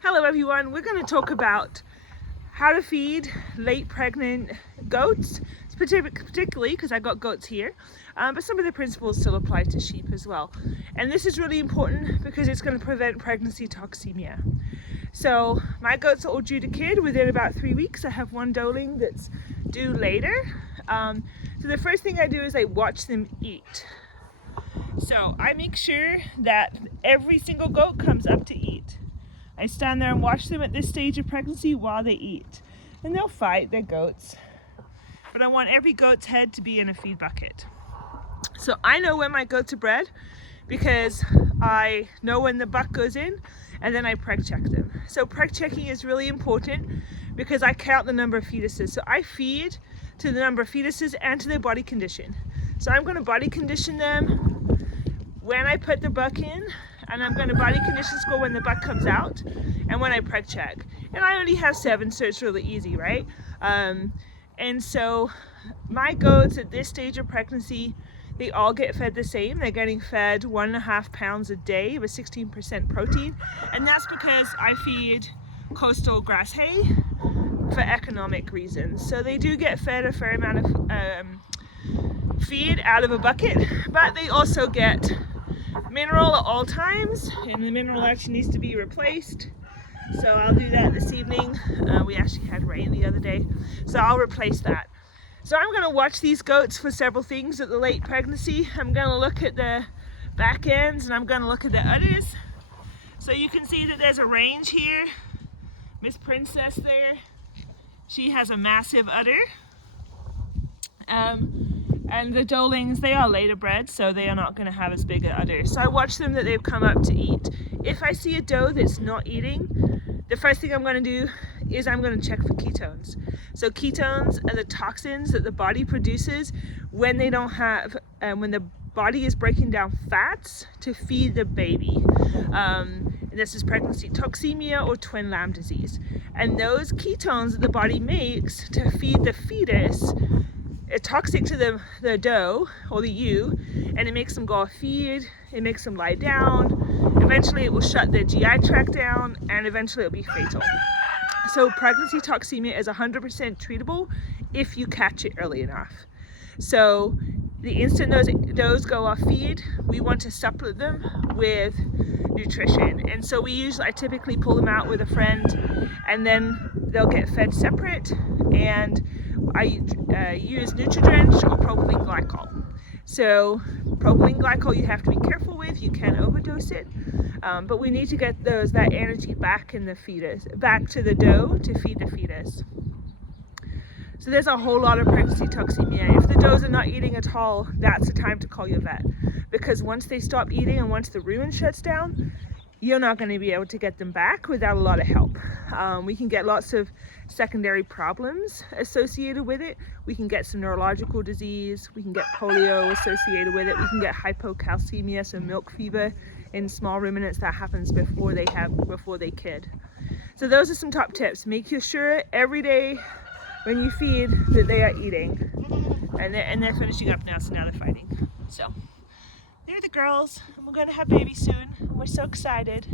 Hello everyone, we're going to talk about how to feed late pregnant goats, particularly because I got goats here, but some of the principles still apply to sheep as well. And this is really important because it's going to prevent pregnancy toxemia. So my goats are all due to kid within about 3 weeks. I have one doeling that's due later. So the first thing I do is I watch them eat. So I make sure that every single goat comes up to eat. I stand there and watch them at this stage of pregnancy while they eat. And they'll fight, they're goats. But I want every goat's head to be in a feed bucket. So I know when my goats are bred because I know when the buck goes in and then I preg check them. So preg checking is really important because I count the number of fetuses. So I feed to the number of fetuses and to their body condition. So I'm going to body condition them when I put the buck in, and I'm going to body condition score when the buck comes out and when I preg check. And I only have 7, so it's really easy, right? And so my goats at this stage of pregnancy, they all get fed the same. They're getting fed 1.5 pounds a day with 16% protein. And that's because I feed coastal grass hay for economic reasons. So they do get fed a fair amount of feed out of a bucket, but they also get mineral at all times, and the mineral actually needs to be replaced. So I'll do that this evening. We actually had rain the other day, so I'll replace that. So I'm going to watch these goats for several things at the late pregnancy. I'm going to look at the back ends and I'm going to look at the udders. So you can see that there's a range here. Miss Princess there, she has a massive udder. And the doelings, they are later bred, so they are not going to have as big an udder. So I watch them that they've come up to eat. If I see a doe that's not eating, the first thing I'm going to do is I'm going to check for ketones. So ketones are the toxins that the body produces when they don't have, when the body is breaking down fats to feed the baby. And this is pregnancy toxemia or twin lamb disease. And those ketones that the body makes to feed the fetus are toxic to the doe or the ewe, and it makes them go off feed, it makes them lie down, eventually it will shut their GI tract down, and eventually it'll be fatal. So pregnancy toxemia is 100% treatable if you catch it early enough. So the instant those does go off feed, we want to supplement them with nutrition. And so I typically pull them out with a friend, and then they'll get fed separate, and I use Nutri-Drench or propylene glycol. So propylene glycol you have to be careful with, you can overdose it, but we need to get that energy back in the fetus, back to the doe to feed the fetus. So there's a whole lot of pregnancy toxemia. If the does are not eating at all, that's the time to call your vet, because once they stop eating and once the rumen shuts down, you're not going to be able to get them back without a lot of help. We can get lots of secondary problems associated with it. We can get some neurological disease, we can get polio associated with it, we can get hypocalcemia, so milk fever in small ruminants that happens before they kid. So those are some top tips. Make sure every day when you feed that they are eating. And they're finishing up now, so now they're fighting. So they're the girls, and we're going to have babies soon, and we're so excited.